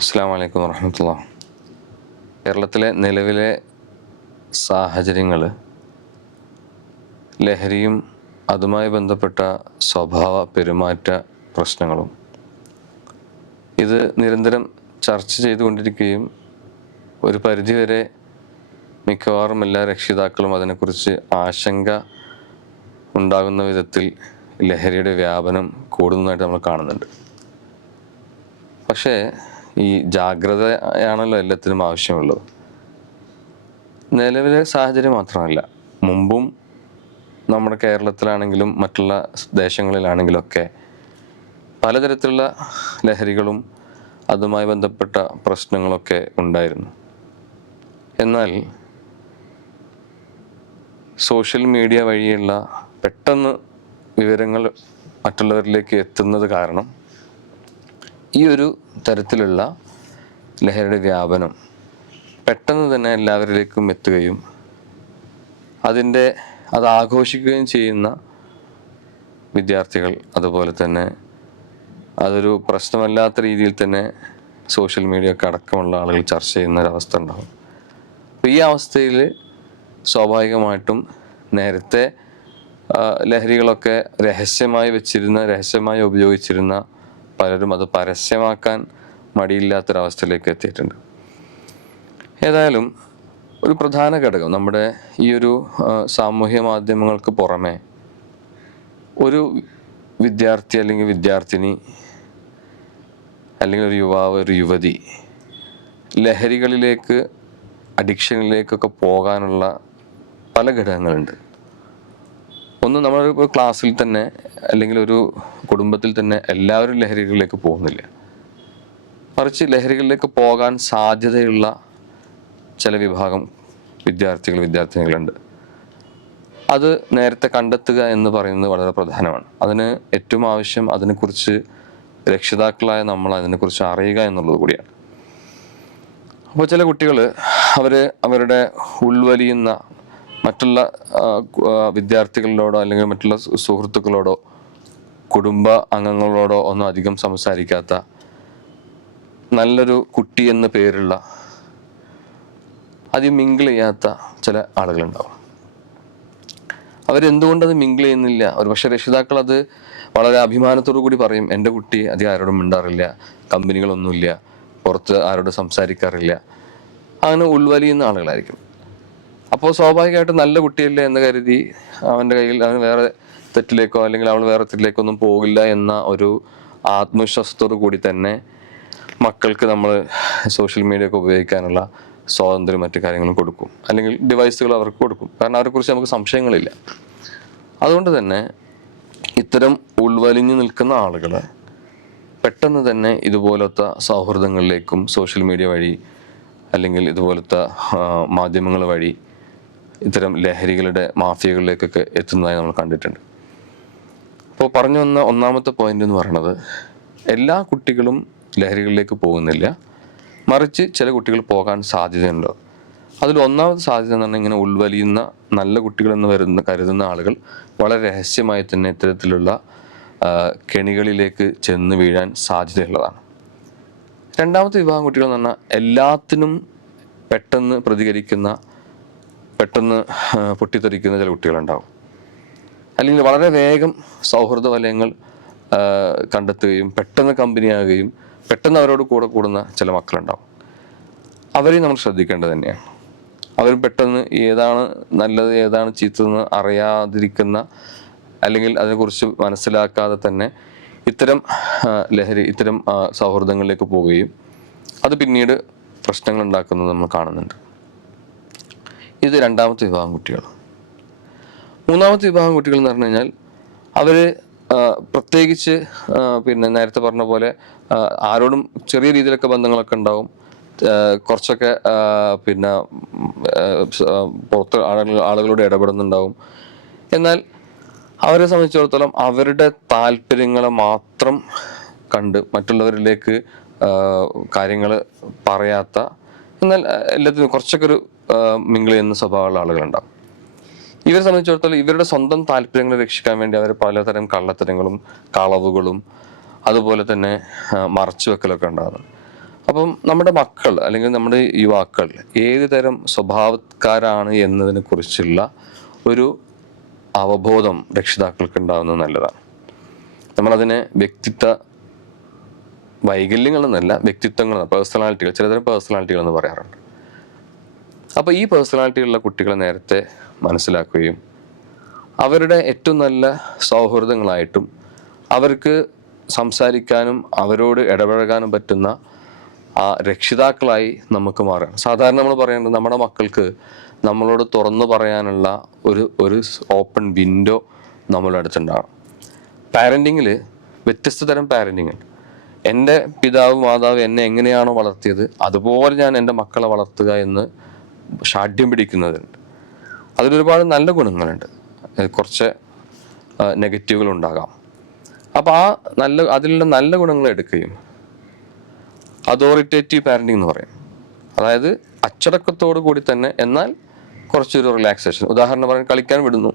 അസ്സലാമു അലൈക്കും വറഹ്മത്തുള്ളാഹി. കേരളത്തിലെ നിലവിലെ സാഹചര്യങ്ങൾ ലഹരിയും അതുമായി ബന്ധപ്പെട്ട സ്വഭാവ പെരുമാറ്റ പ്രശ്നങ്ങളും ഇത് നിരന്തരം ചർച്ച ചെയ്തുകൊണ്ടിരിക്കുകയും ഒരു പരിധിവരെ മിക്കവാറും എല്ലാ രക്ഷിതാക്കളും അതിനെക്കുറിച്ച് ആശങ്ക ഉണ്ടാകുന്ന വിധത്തിൽ ലഹരിയുടെ വ്യാപനം കൂടുന്നതായിട്ട് നമ്മൾ കാണുന്നുണ്ട്. പക്ഷേ ഈ ജാഗ്രതയാണല്ലോ എല്ലാത്തിനും ആവശ്യമുള്ളത്. നിലവിലെ സാഹചര്യം മാത്രമല്ല, മുമ്പും നമ്മുടെ കേരളത്തിലാണെങ്കിലും മറ്റുള്ള ദേശങ്ങളിലാണെങ്കിലുമൊക്കെ പലതരത്തിലുള്ള ലഹരികളും അതുമായി ബന്ധപ്പെട്ട പ്രശ്നങ്ങളൊക്കെ ഉണ്ടായിരുന്നു. എന്നാൽ സോഷ്യൽ മീഡിയ വഴിയുള്ള പെട്ടെന്ന് വിവരങ്ങൾ മറ്റുള്ളവരിലേക്ക് എത്തുന്നത് കാരണം ഈ ഒരു തരത്തിലുള്ള ലഹരിയുടെ വ്യാപനം പെട്ടെന്ന് തന്നെ എല്ലാവരിലേക്കും എത്തുകയും അത് ആഘോഷിക്കുകയും ചെയ്യുന്ന വിദ്യാർത്ഥികൾ, അതുപോലെ തന്നെ അതൊരു പ്രശ്നമല്ലാത്ത രീതിയിൽ തന്നെ സോഷ്യൽ മീഡിയ ഒക്കെ അടക്കമുള്ള ആളുകൾ ചർച്ച ചെയ്യുന്ന ഒരവസ്ഥ ഉണ്ടാകും. അപ്പോൾ ഈ അവസ്ഥയിൽ സ്വാഭാവികമായിട്ടും നേരത്തെ ലഹരികളൊക്കെ രഹസ്യമായി ഉപയോഗിച്ചിരുന്ന പലരും അത് പരസ്യമാക്കാൻ മടിയില്ലാത്തൊരവസ്ഥയിലേക്ക് എത്തിയിട്ടുണ്ട്. ഏതായാലും ഒരു പ്രധാന ഘടകം നമ്മുടെ ഈ ഒരു സാമൂഹ്യ മാധ്യമങ്ങൾക്ക് പുറമെ ഒരു വിദ്യാർത്ഥി അല്ലെങ്കിൽ വിദ്യാർത്ഥിനി അല്ലെങ്കിൽ ഒരു യുവാവ്, ഒരു യുവതി ലഹരികളിലേക്ക്, അഡിക്ഷനിലേക്കൊക്കെ പോകാനുള്ള പല ഘടകങ്ങളുണ്ട്. ഒന്ന്, നമ്മളൊരു ക്ലാസ്സിൽ തന്നെ അല്ലെങ്കിൽ ഒരു കുടുംബത്തിൽ തന്നെ എല്ലാവരും ലഹരികളിലേക്ക് പോകുന്നില്ല. മറിച്ച് പോകാൻ സാധ്യതയുള്ള ചില വിഭാഗം വിദ്യാർത്ഥിനികളുണ്ട്. അത് നേരത്തെ കണ്ടെത്തുക എന്ന് പറയുന്നത് വളരെ പ്രധാനമാണ്. അതിന് ഏറ്റവും ആവശ്യം അതിനെക്കുറിച്ച് രക്ഷിതാക്കളായ നമ്മൾ അതിനെക്കുറിച്ച് അറിയുക എന്നുള്ളത് കൂടിയാണ്. അപ്പോൾ ചില കുട്ടികൾ അവരുടെ ഉൾവലിയുന്ന മറ്റുള്ള വിദ്യാർത്ഥികളോടോ അല്ലെങ്കിൽ മറ്റുള്ള സുഹൃത്തുക്കളോടോ കുടുംബ അംഗങ്ങളോടോ ഒന്നും അധികം സംസാരിക്കാത്ത, നല്ലൊരു കുട്ടി എന്ന പേരുള്ള, അധികം മിങ്കിൾ ചെയ്യാത്ത ചില ആളുകളുണ്ടാവും. അവരെന്തുകൊണ്ടത് മിങ്കിൾ ചെയ്യുന്നില്ല? ഒരു പക്ഷേ രക്ഷിതാക്കൾ അത് വളരെ അഭിമാനത്തോടു കൂടി പറയും, എൻ്റെ കുട്ടി അധികം ആരോടും മിണ്ടാറില്ല, കമ്പനികളൊന്നുമില്ല, പുറത്ത് ആരോടും സംസാരിക്കാറില്ല. അങ്ങനെ ഉൾവലിയുന്ന ആളുകളായിരിക്കും. അപ്പോൾ സ്വാഭാവികമായിട്ടും നല്ല കുട്ടിയല്ലേ എന്ന് കരുതി അവൻ്റെ കയ്യിൽ അവൻ വേറെ തെറ്റിലേക്കോ അല്ലെങ്കിൽ അവൾ വേറെ തെറ്റിലേക്കോ ഒന്നും പോകില്ല എന്ന ഒരു ആത്മവിശ്വാസത്തോടു കൂടി തന്നെ മക്കൾക്ക് നമ്മൾ സോഷ്യൽ മീഡിയ ഒക്കെ ഉപയോഗിക്കാനുള്ള സ്വാതന്ത്ര്യം മറ്റു കാര്യങ്ങളും കൊടുക്കും, അല്ലെങ്കിൽ ഡിവൈസുകൾ അവർക്ക് കൊടുക്കും. കാരണം അവരെക്കുറിച്ച് നമുക്ക് സംശയങ്ങളില്ല. അതുകൊണ്ട് തന്നെ ഇത്തരം ഉൾവലിഞ്ഞു നിൽക്കുന്ന ആളുകൾ പെട്ടെന്ന് തന്നെ ഇതുപോലത്തെ സൗഹൃദങ്ങളിലേക്കും സോഷ്യൽ മീഡിയ വഴി അല്ലെങ്കിൽ ഇതുപോലത്തെ മാധ്യമങ്ങൾ വഴി ഇത്തരം ലഹരികളുടെ മാഫിയകളിലേക്കൊക്കെ എത്തുന്നതായി നമ്മൾ കണ്ടിട്ടുണ്ട്. അപ്പോൾ പറഞ്ഞു വന്ന ഒന്നാമത്തെ പോയിന്റ് എന്ന് പറയുന്നത്, എല്ലാ കുട്ടികളും ലഹരികളിലേക്ക് പോകുന്നില്ല, മറിച്ച് ചില കുട്ടികൾ പോകാൻ സാധ്യതയുണ്ടോ. അതിൽ ഒന്നാമത്തെ സാധ്യത എന്ന് പറഞ്ഞാൽ, ഇങ്ങനെ ഉൾവലിയുന്ന നല്ല കുട്ടികളെന്ന് കരുതുന്ന ആളുകൾ വളരെ രഹസ്യമായി തന്നെ ഇത്തരത്തിലുള്ള കെണികളിലേക്ക് ചെന്ന് വീഴാൻ സാധ്യതയുള്ളതാണ്. രണ്ടാമത്തെ വിഭാഗം കുട്ടികൾ എന്ന് പറഞ്ഞാൽ എല്ലാത്തിനും പെട്ടെന്ന് പ്രതികരിക്കുന്ന, പെട്ടെന്ന് പൊട്ടിത്തെറിക്കുന്ന ചില കുട്ടികളുണ്ടാവും. അല്ലെങ്കിൽ വളരെ വേഗം സൗഹൃദ വലയങ്ങൾ കണ്ടെത്തുകയും പെട്ടെന്ന് കമ്പനിയാകുകയും പെട്ടെന്ന് അവരോട് കൂടെ കൂടുന്ന ചില മക്കളുണ്ടാവും. അവരെയും നമ്മൾ ശ്രദ്ധിക്കേണ്ടത് തന്നെയാണ്. അവർ പെട്ടെന്ന് ഏതാണ് നല്ലത് ഏതാണ് ചീത്തതെന്ന് അറിയാതിരിക്കുന്ന, അല്ലെങ്കിൽ അതിനെക്കുറിച്ച് മനസ്സിലാക്കാതെ തന്നെ ഇത്തരം സൗഹൃദങ്ങളിലേക്ക് പോവുകയും അത് പിന്നീട് പ്രശ്നങ്ങൾ ഉണ്ടാക്കുന്നത് നമ്മൾ കാണുന്നുണ്ട്. ഇത് രണ്ടാമത്തെ വിഭാഗം കുട്ടികൾ. മൂന്നാമത്തെ വിഭാഗം കുട്ടികൾ എന്ന് പറഞ്ഞു കഴിഞ്ഞാൽ, അവർ പ്രത്യേകിച്ച് നേരത്തെ പറഞ്ഞ പോലെ ആരോടും ചെറിയ രീതിയിലൊക്കെ ബന്ധങ്ങളൊക്കെ ഉണ്ടാവും, കുറച്ചൊക്കെ പുറത്ത് ആളുകളോട് ഇടപെടുന്നുണ്ടാവും. എന്നാൽ അവരെ സംബന്ധിച്ചിടത്തോളം അവരുടെ താല്പര്യങ്ങളെ മാത്രം കണ്ട് മറ്റുള്ളവരിലേക്ക് കാര്യങ്ങൾ പറയാത്ത, എന്നാൽ എല്ലാത്തിനും കുറച്ചൊക്കെ ഒരു മിങ്കിൾ ചെയ്യുന്ന സ്വഭാവമുള്ള ആളുകളുണ്ടാവും. ഇവരെ സംബന്ധിച്ചിടത്തോളം ഇവരുടെ സ്വന്തം താല്പര്യങ്ങൾ രക്ഷിക്കാൻ വേണ്ടി അവർ പലതരം കള്ളത്തരങ്ങളും കളവുകളും അതുപോലെ തന്നെ മറച്ചുവെക്കലൊക്കെ ഉണ്ടാകുന്നത്. അപ്പം നമ്മുടെ മക്കൾ അല്ലെങ്കിൽ നമ്മുടെ യുവാക്കൾ ഏത് തരം സ്വഭാവക്കാരാണ് എന്നതിനെ കുറിച്ചുള്ള ഒരു അവബോധം രക്ഷിതാക്കൾക്ക് ഉണ്ടാകുന്നത് നല്ലതാണ്. നമ്മളതിനെ വ്യക്തിത്വ വൈകല്യങ്ങൾ എന്നല്ല, വ്യക്തിത്വങ്ങൾ, പേഴ്സണാലിറ്റികൾ, ചിലതരം പേഴ്സണാലിറ്റികൾ എന്ന് പറയാറുണ്ട്. അപ്പോൾ ഈ പേഴ്സണാലിറ്റികളുള്ള കുട്ടികളെ നേരത്തെ മനസ്സിലാക്കുകയും അവരുടെ ഏറ്റവും നല്ല സൗഹൃദങ്ങളായിട്ടും അവർക്ക് സംസാരിക്കാനും അവരോട് ഇടപഴകാനും പറ്റുന്ന രക്ഷിതാക്കളായി നമുക്ക് മാറാം. സാധാരണ നമ്മൾ പറയുന്നത് നമ്മുടെ മക്കൾക്ക് നമ്മളോട് തുറന്നു പറയാനുള്ള ഒരു ഓപ്പൺ വിൻഡോ നമ്മളുടെ അടുത്തുണ്ടാകണം. പാരൻറ്റിങ്ങിൽ വ്യത്യസ്ത തരം പാരൻറ്റിങ്. എൻ്റെ പിതാവ് മാതാവ് എന്നെ എങ്ങനെയാണോ വളർത്തിയത് അതുപോലെ ഞാൻ എൻ്റെ മക്കളെ വളർത്തുക എന്ന് ഷാഠ്യം പിടിക്കുന്നതുണ്ട്. അതിലൊരുപാട് നല്ല ഗുണങ്ങളുണ്ട്, കുറച്ച് നെഗറ്റീവുകൾ ഉണ്ടാകാം. അപ്പോൾ അതിലുള്ള നല്ല ഗുണങ്ങൾ എടുക്കുകയും അതോറിറ്റേറ്റീവ് പാരൻറ്റിങ് എന്ന് പറയും. അതായത് അച്ചടക്കത്തോടു കൂടി തന്നെ എന്നാൽ കുറച്ചൊരു റിലാക്സേഷൻ. ഉദാഹരണം പറയാൻ, കളിക്കാൻ വിടുന്നു,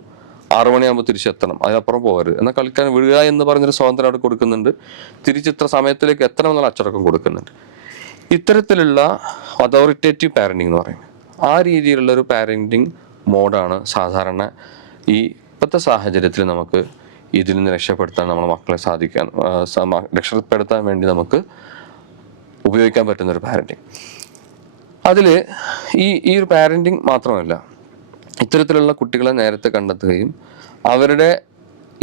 6 മണിയാകുമ്പോൾ തിരിച്ചെത്തണം, അതിനപ്പുറം പോകരുത്, എന്നാൽ കളിക്കാൻ വിടുക എന്ന് പറഞ്ഞൊരു സ്വാതന്ത്ര്യം അവിടെ കൊടുക്കുന്നുണ്ട്. തിരിച്ചിത്ര സമയത്തിലേക്ക് എത്തണം എന്നുള്ള അച്ചടക്കം കൊടുക്കുന്നുണ്ട്. ഇത്തരത്തിലുള്ള അതോറിറ്റേറ്റീവ് പാരൻറ്റിങ് എന്ന് പറയും. ആ രീതിയിലുള്ള ഒരു പാരൻറ്റിങ് മോഡാണ് സാധാരണ ഈ ഇപ്പോഴത്തെ സാഹചര്യത്തിൽ നമുക്ക് ഇതിൽ നിന്ന് രക്ഷപ്പെടുത്താൻ നമ്മളെ മക്കളെ രക്ഷപ്പെടുത്താൻ വേണ്ടി നമുക്ക് ഉപയോഗിക്കാൻ പറ്റുന്നൊരു പാരൻറ്റിങ്. അതിൽ ഈ ഒരു പാരൻറ്റിങ് മാത്രമല്ല, ഇത്തരത്തിലുള്ള കുട്ടികളെ നേരത്തെ കണ്ടെത്തുകയും അവരുടെ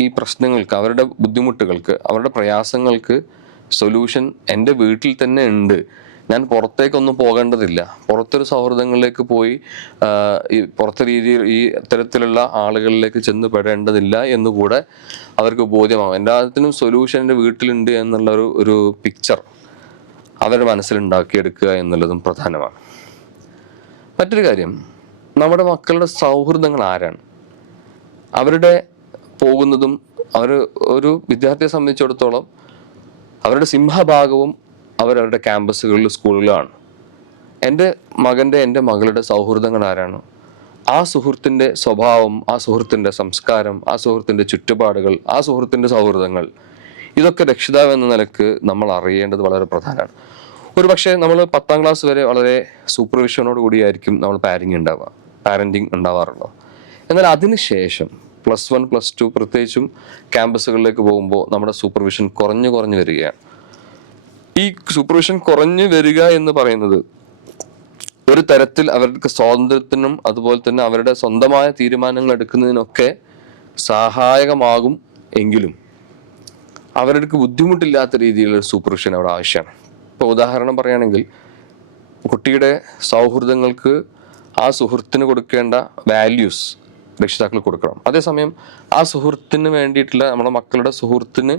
ഈ പ്രശ്നങ്ങൾക്ക്, അവരുടെ ബുദ്ധിമുട്ടുകൾക്ക്, അവരുടെ പ്രയാസങ്ങൾക്ക് സൊല്യൂഷൻ എൻ്റെ വീട്ടിൽ തന്നെ ഉണ്ട്, ഞാൻ പുറത്തേക്കൊന്നും പോകേണ്ടതില്ല, പുറത്തൊരു സൗഹൃദങ്ങളിലേക്ക് പോയി പുറത്തെ രീതിയിൽ ഈ ഇത്തരത്തിലുള്ള ആളുകളിലേക്ക് ചെന്ന് പെടേണ്ടതില്ല എന്നുകൂടെ അവർക്ക് ബോധ്യമാകും. എല്ലാത്തിനും സൊല്യൂഷൻ എൻ്റെ വീട്ടിലുണ്ട് എന്നുള്ള ഒരു പിക്ചർ അവരുടെ മനസ്സിലുണ്ടാക്കിയെടുക്കുക എന്നുള്ളതും പ്രധാനമാണ്. മറ്റൊരു കാര്യം, നമ്മുടെ മക്കളുടെ സൗഹൃദങ്ങൾ ആരാണ്? അവരുടെ പോകുന്നതും ഒരു വിദ്യാർത്ഥിയെ സംബന്ധിച്ചിടത്തോളം അവരുടെ സിംഹഭാഗവും അവരവരുടെ ക്യാമ്പസുകളിൽ, സ്കൂളുകളാണ്. എൻ്റെ മകളുടെ സൗഹൃദങ്ങൾ ആരാണ്? ആ സുഹൃത്തിൻ്റെ സ്വഭാവം, ആ സുഹൃത്തിൻ്റെ സംസ്കാരം, ആ സുഹൃത്തിൻ്റെ ചുറ്റുപാടുകൾ, ആ സുഹൃത്തിൻ്റെ സൗഹൃദങ്ങൾ, ഇതൊക്കെ രക്ഷിതാവ് എന്ന നിലക്ക് നമ്മൾ അറിയേണ്ടത് വളരെ പ്രധാനമാണ്. ഒരു പക്ഷേ നമ്മൾ 10ാം ക്ലാസ് വരെ വളരെ സൂപ്പർവിഷനോട് കൂടിയായിരിക്കും നമ്മൾ പാരൻറ്റിങ് ഉണ്ടാവാറുള്ളത്. എന്നാൽ അതിനുശേഷം +1 +2 പ്രത്യേകിച്ചും ക്യാമ്പസുകളിലേക്ക് പോകുമ്പോൾ നമ്മുടെ സൂപ്പർവിഷൻ കുറഞ്ഞു വരികയാണ്. ഈ സൂപ്പർവിഷൻ കുറഞ്ഞു വരിക എന്ന് പറയുന്നത് ഒരു തരത്തിൽ അവർക്ക് സ്വാതന്ത്ര്യത്തിനും അതുപോലെ തന്നെ അവരുടെ സ്വന്തമായ തീരുമാനങ്ങൾ എടുക്കുന്നതിനൊക്കെ സഹായകമാകും എങ്കിലും അവർക്ക് ബുദ്ധിമുട്ടില്ലാത്ത രീതിയിലുള്ള സൂപ്പർവിഷൻ അവിടെ ആവശ്യമാണ്. ഇപ്പോൾ ഉദാഹരണം പറയുകയാണെങ്കിൽ, കുട്ടിയുടെ സൗഹൃദങ്ങൾക്ക് ആ സുഹൃത്തിന് കൊടുക്കേണ്ട വാല്യൂസ് രക്ഷിതാക്കൾ കൊടുക്കണം. അതേസമയം ആ സുഹൃത്തിന് വേണ്ടിയിട്ടുള്ള, നമ്മുടെ മക്കളുടെ സുഹൃത്തിന്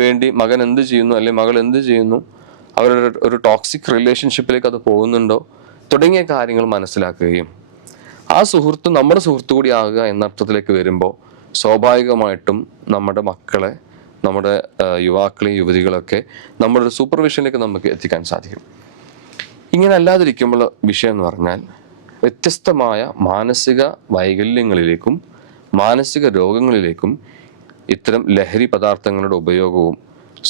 വേണ്ടി മകൻ എന്ത് ചെയ്യുന്നു അല്ലെങ്കിൽ മകൾ എന്ത് ചെയ്യുന്നു, അവരുടെ ഒരു ടോക്സിക് റിലേഷൻഷിപ്പിലേക്ക് അത് പോകുന്നുണ്ടോ തുടങ്ങിയ കാര്യങ്ങൾ മനസ്സിലാക്കുകയും ആ സുഹൃത്ത് നമ്മുടെ സുഹൃത്തു കൂടി ആകുക എന്ന അർത്ഥത്തിലേക്ക് വരുമ്പോൾ സ്വാഭാവികമായിട്ടും നമ്മുടെ മക്കളെ, നമ്മുടെ യുവാക്കളെയും യുവതികളൊക്കെ നമ്മുടെ ഒരു സൂപ്പർവിഷനിലേക്ക് നമുക്ക് എത്തിക്കാൻ സാധിക്കും. ഇങ്ങനെ അല്ലാതിരിക്കുമ്പോൾ വിഷയം എന്ന് പറഞ്ഞാൽ വ്യത്യസ്തമായ മാനസിക വൈകല്യങ്ങളിലേക്കും മാനസിക രോഗങ്ങളിലേക്കും ഇത്തരം ലഹരി പദാർത്ഥങ്ങളുടെ ഉപയോഗവും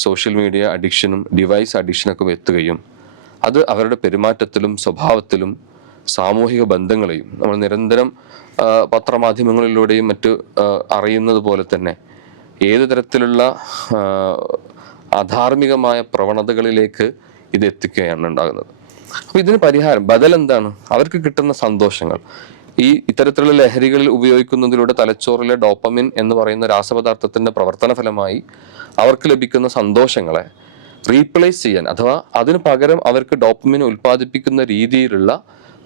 സോഷ്യൽ മീഡിയ അഡിക്ഷനും ഡിവൈസ് അഡിക്ഷനൊക്കെ എത്തുകയും അത് അവരുടെ പെരുമാറ്റത്തിലും സ്വഭാവത്തിലും സാമൂഹിക ബന്ധങ്ങളെയും നമ്മൾ നിരന്തരം പത്രമാധ്യമങ്ങളിലൂടെയും മറ്റ് അറിയുന്നത് പോലെ തന്നെ ഏത് തരത്തിലുള്ള അധാർമികമായ പ്രവണതകളിലേക്ക് ഇത് എത്തിക്കുകയാണ് ഉണ്ടാകുന്നത്. അപ്പോൾ ഇതിന് ബദൽ എന്താണ്? അവർക്ക് കിട്ടുന്ന സന്തോഷങ്ങൾ, ഇത്തരത്തിലുള്ള ലഹരികളിൽ ഉപയോഗിക്കുന്നതിലൂടെ തലച്ചോറിലെ ഡോപ്പമിൻ എന്ന് പറയുന്ന രാസപദാർത്ഥത്തിന്റെ പ്രവർത്തന ഫലമായി അവർക്ക് ലഭിക്കുന്ന സന്തോഷങ്ങളെ റീപ്ലേസ് ചെയ്യാൻ, അഥവാ അതിന് പകരം അവർക്ക് ഡോപ്പമിൻ ഉൽപ്പാദിപ്പിക്കുന്ന രീതിയിലുള്ള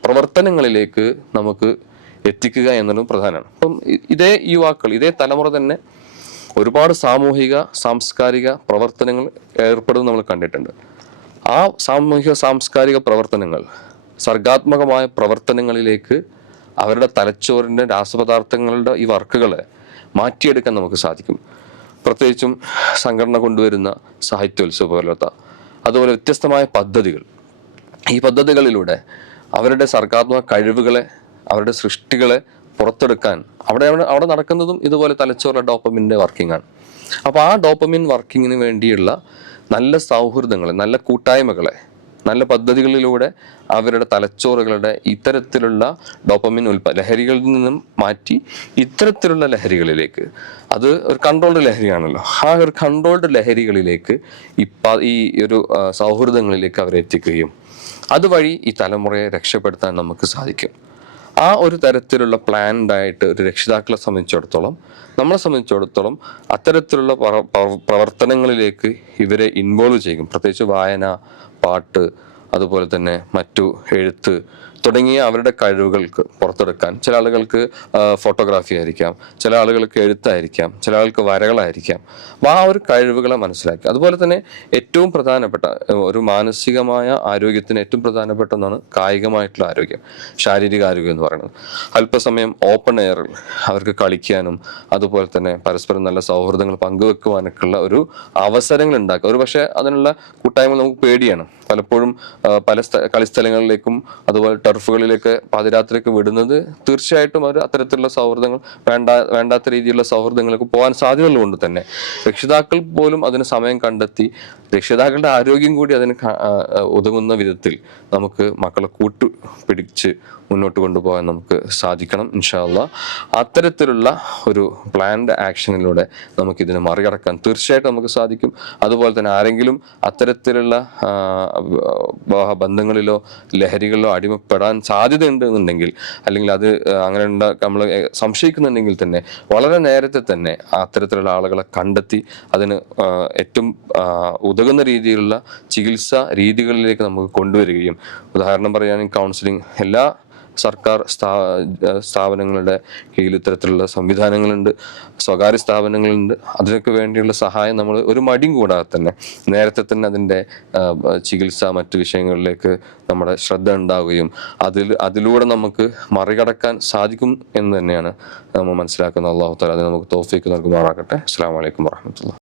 പ്രവർത്തനങ്ങളിലേക്ക് നമുക്ക് എത്തിക്കുക എന്നതും പ്രധാനമാണ്. അപ്പം ഇതേ യുവാക്കൾ, ഇതേ തലമുറ തന്നെ ഒരുപാട് സാമൂഹിക സാംസ്കാരിക പ്രവർത്തനങ്ങൾ ഏർപ്പെടുന്നത് നമ്മൾ കണ്ടിട്ടുണ്ട്. ആ സാമൂഹിക സാംസ്കാരിക പ്രവർത്തനങ്ങൾ സർഗാത്മകമായ പ്രവർത്തനങ്ങളിലേക്ക് അവരുടെ തലച്ചോറിൻ്റെ രാസപദാർത്ഥങ്ങളുടെ ഈ വർക്കുകളെ മാറ്റിയെടുക്കാൻ നമുക്ക് സാധിക്കും. പ്രത്യേകിച്ചും സംഘടന കൊണ്ടുവരുന്ന സാഹിത്യോത്സവ പോലത്തെ അതുപോലെ വ്യത്യസ്തമായ പദ്ധതികൾ, ഈ പദ്ധതികളിലൂടെ അവരുടെ സർഗാത്മക കഴിവുകളെ, അവരുടെ സൃഷ്ടികളെ പുറത്തെടുക്കാൻ അവിടെ നടക്കുന്നതും ഇതുപോലെ തലച്ചോറിലെ ഡോപ്പമിൻ്റെ വർക്കിംഗ് ആണ്. അപ്പോൾ ആ ഡോപ്പമിൻ വർക്കിങ്ങിന് വേണ്ടിയുള്ള നല്ല സൗഹൃദങ്ങളെ, നല്ല കൂട്ടായ്മകളെ നല്ല പദ്ധതികളിലൂടെ അവരുടെ തലച്ചോറുകളുടെ ഇത്തരത്തിലുള്ള ഡോപ്പമിൻ ലഹരികളിൽ നിന്നും മാറ്റി ഇത്തരത്തിലുള്ള ലഹരികളിലേക്ക്, അത് ഒരു കൺട്രോൾഡ് ലഹരിയാണല്ലോ, ആ ഒരു കൺട്രോൾഡ് ലഹരികളിലേക്ക് ഈ ഒരു സൗഹൃദങ്ങളിലേക്ക് അവരെ എത്തിക്കുകയും അതുവഴി ഈ തലമുറയെ രക്ഷപ്പെടുത്താൻ നമുക്ക് സാധിക്കും. ആ ഒരു തരത്തിലുള്ള പ്ലാൻഡ് ആയിട്ട് ഒരു രക്ഷിതാക്കളെ സംബന്ധിച്ചിടത്തോളം, നമ്മളെ സംബന്ധിച്ചിടത്തോളം അത്തരത്തിലുള്ള പ്രവർത്തനങ്ങളിലേക്ക് ഇവരെ ഇൻവോൾവ് ചെയ്യും. പ്രത്യേകിച്ച് വായന, പാട്ട്, അതുപോലെ തന്നെ മറ്റു എഴുത്ത് തുടങ്ങിയ അവരുടെ കഴിവുകൾക്ക് പുറത്തെടുക്കാൻ, ചില ആളുകൾക്ക് ഫോട്ടോഗ്രാഫി ആയിരിക്കാം, ചില ആളുകൾക്ക് എഴുത്തായിരിക്കാം, ചില ആളുകൾക്ക് വരകളായിരിക്കാം. ആ ഒരു കഴിവുകളെ മനസ്സിലാക്കി. അതുപോലെ തന്നെ ഏറ്റവും പ്രധാനപ്പെട്ട ഒരു മാനസികമായ ആരോഗ്യത്തിന് ഏറ്റവും പ്രധാനപ്പെട്ട ഒന്നാണ് കായികമായിട്ടുള്ള ആരോഗ്യം, ശാരീരിക ആരോഗ്യം എന്ന് പറയുന്നത്. അല്പസമയം ഓപ്പൺ എയറിൽ അവർക്ക് കളിക്കാനും അതുപോലെ തന്നെ പരസ്പരം നല്ല സൗഹൃദങ്ങൾ പങ്കുവെക്കുവാനൊക്കെയുള്ള ഒരു അവസരങ്ങൾ ഉണ്ടാക്കുക. ഒരു പക്ഷേ അതിനുള്ള കൂട്ടായ്മ നമുക്ക് പേടിയാണ്. പലപ്പോഴും പല കളിസ്ഥലങ്ങളിലേക്കും അതുപോലെ ടർഫുകളിലേക്ക് പാതിരാത്രിക്ക് വിടുന്നത് തീർച്ചയായിട്ടും അവർ അത്തരത്തിലുള്ള സൗഹൃദങ്ങൾ വേണ്ടാത്ത രീതിയിലുള്ള സൗഹൃദങ്ങൾക്ക് പോകാൻ സാധ്യതയുള്ളതുകൊണ്ട് തന്നെ രക്ഷിതാക്കൾ പോലും അതിന് സമയം കണ്ടെത്തി രക്ഷിതാക്കളുടെ ആരോഗ്യം കൂടി അതിന് ഉതകുന്ന വിധത്തിൽ നമുക്ക് മക്കളെ കൂട്ടുപിടിച്ച് മുന്നോട്ട് കൊണ്ടുപോകാൻ നമുക്ക് സാധിക്കണം. ഇൻഷാ അല്ലാഹ് അത്തരത്തിലുള്ള ഒരു പ്ലാൻഡ് ആക്ഷനിലൂടെ നമുക്കിതിനെ മറികടക്കാൻ തീർച്ചയായിട്ടും നമുക്ക് സാധിക്കും. അതുപോലെ തന്നെ ആരെങ്കിലും അത്തരത്തിലുള്ള ബന്ധങ്ങളിലോ ലഹരികളിലോ അടിമപ്പെടാൻ സാധ്യതയുണ്ട് എന്നുണ്ടെങ്കിൽ, അല്ലെങ്കിൽ അത് അങ്ങനെ നമ്മൾ സംശയിക്കുന്നുണ്ടെങ്കിൽ തന്നെ വളരെ നേരത്തെ തന്നെ അത്തരത്തിലുള്ള ആളുകളെ കണ്ടെത്തി അതിന് ഏറ്റവും ഉതകുന്ന രീതിയിലുള്ള ചികിത്സാ രീതികളിലേക്ക് നമുക്ക് കൊണ്ടുവരികയും, ഉദാഹരണം പറയുകയാണെങ്കിൽ കൗൺസിലിംഗ്, എല്ലാ സർക്കാർ സ്ഥാപനങ്ങളുടെ കീഴിൽ ഇത്തരത്തിലുള്ള സംവിധാനങ്ങളുണ്ട്, സ്വകാര്യ സ്ഥാപനങ്ങളുണ്ട്. അതിനൊക്കെ വേണ്ടിയുള്ള സഹായം നമ്മൾ ഒരു മടിയും കൂടാതെ തന്നെ നേരത്തെ തന്നെ അതിൻ്റെ ചികിത്സ മറ്റു വിഷയങ്ങളിലേക്ക് നമ്മുടെ ശ്രദ്ധ ഉണ്ടാവുകയും അതിലൂടെ നമുക്ക് മറികടക്കാൻ സാധിക്കും എന്ന് തന്നെയാണ് നമ്മൾ മനസ്സിലാക്കുന്നത്. അല്ലാഹു തആല അതിന് നമുക്ക് തൗഫീഖ് നൽകുമാറാകട്ടെ. അസ്സലാമു അലൈക്കും വറഹ്മത്തുള്ളാഹി.